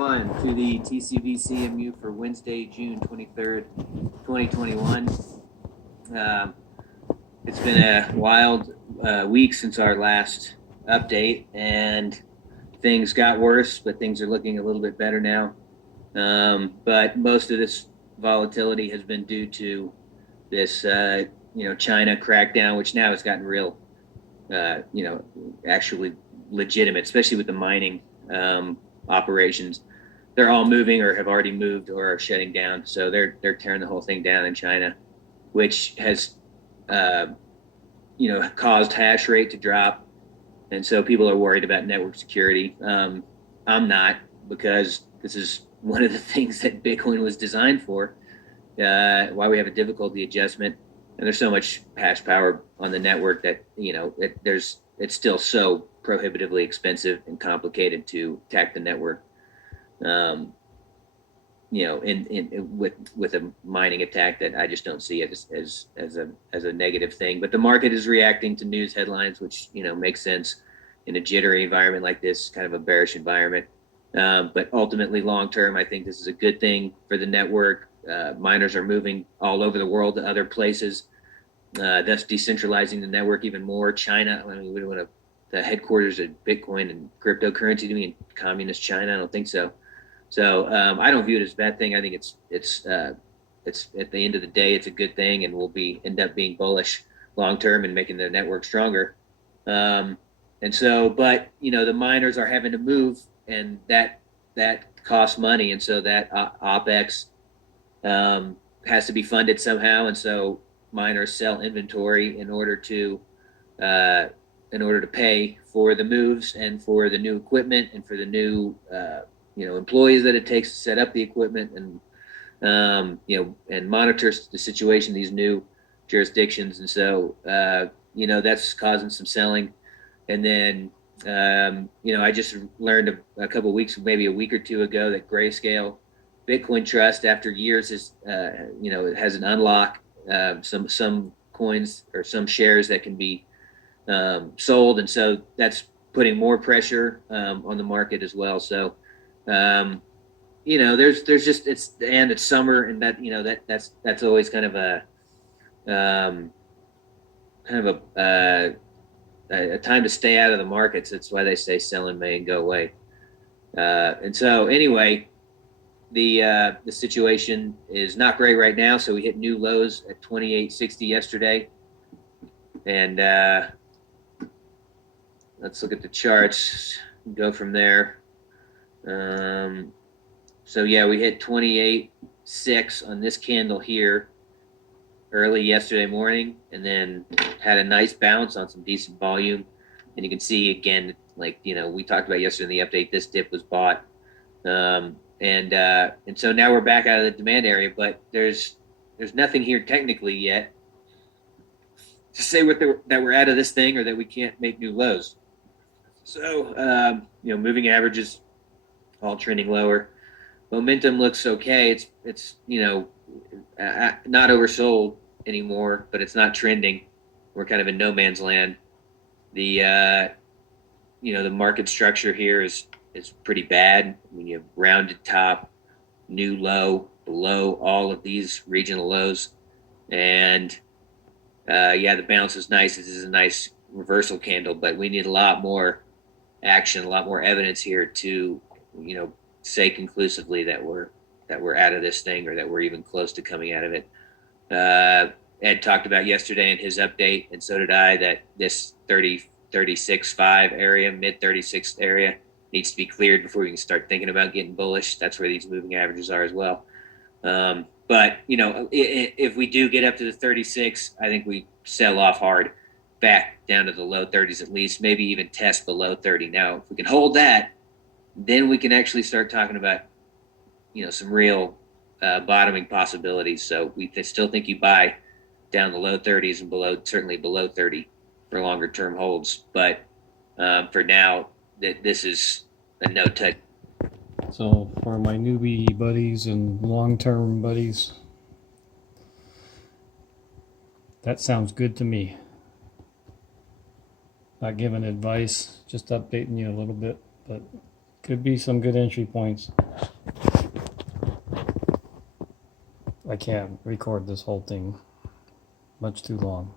everyone, to the TCVCMU for Wednesday, June 23rd, 2021. It's been a wild week since our last update, and things got worse, but things are looking a little bit better now. But most of this volatility has been due to this, China crackdown, which now has gotten real, actually legitimate, especially with the mining operations. They're all moving or have already moved or are shutting down. So they're tearing the whole thing down in China, which has caused hash rate to drop, and so people are worried about network security. I'm not, because this is one of the things that Bitcoin was designed for. Why we have a difficulty adjustment, and there's so much hash power on the network that it's still so prohibitively expensive and complicated to attack the network. With a mining attack, that I just don't see it as a negative thing. But the market is reacting to news headlines, which makes sense in a jittery environment like this, kind of a bearish environment. But ultimately, long term, I think this is a good thing for the network. Miners are moving all over the world to other places, thus decentralizing the network even more. China, I mean, we don't want to. The headquarters of Bitcoin and cryptocurrency, do you mean communist China? I don't think so. So I don't view it as a bad thing. I think it's at the end of the day, it's a good thing, and will end up being bullish long term and making the network stronger. But the miners are having to move, and that costs money, and so that OPEX has to be funded somehow, and so miners sell inventory in order to pay for the moves and for the new equipment and for the new employees that it takes to set up the equipment and and monitor the situation in these new jurisdictions. And so that's causing some selling. And then I just learned a couple of weeks, maybe a week or two ago, that Grayscale Bitcoin Trust, after years, it has an unlock, some coins or some shares that can be sold, and so that's putting more pressure on the market as well. So there's just it's summer, and that's always kind of a time to stay out of the markets. That's why they say sell in May and go away. And so anyway, the situation is not great right now. So we hit new lows at 28.60 yesterday, and let's look at the charts and go from there. So yeah, we hit 28.6 on this candle here early yesterday morning, and then had a nice bounce on some decent volume. And you can see again, we talked about yesterday in the update, this dip was bought. And so now we're back out of the demand area, but there's nothing here technically yet to say that we're out of this thing or that we can't make new lows. So, moving averages all trending lower. Momentum looks okay. It's not oversold anymore, but it's not trending. We're kind of in no man's land. The the market structure here is pretty bad. When you have rounded top, new low below all of these regional lows, and the bounce is nice. This is a nice reversal candle, but we need a lot more action, a lot more evidence here to say conclusively that we're out of this thing, or that we're even close to coming out of it. Ed talked about yesterday in his update, and so did I, that this 36.5 area, mid 36 area, needs to be cleared before we can start thinking about getting bullish. That's where these moving averages are as well. But if we do get up to the 36, I think we sell off hard, back down to the low 30s at least, maybe even test below 30. Now, if we can hold that, then we can actually start talking about some real bottoming possibilities. So we still think you buy down the low 30s and below, certainly below 30 for longer term holds. But for now, this is a no touch. So for my newbie buddies and long-term buddies, that sounds good to me. Not giving advice, just updating you a little bit, but Could be some good entry points. I can't record this whole thing. Much too long.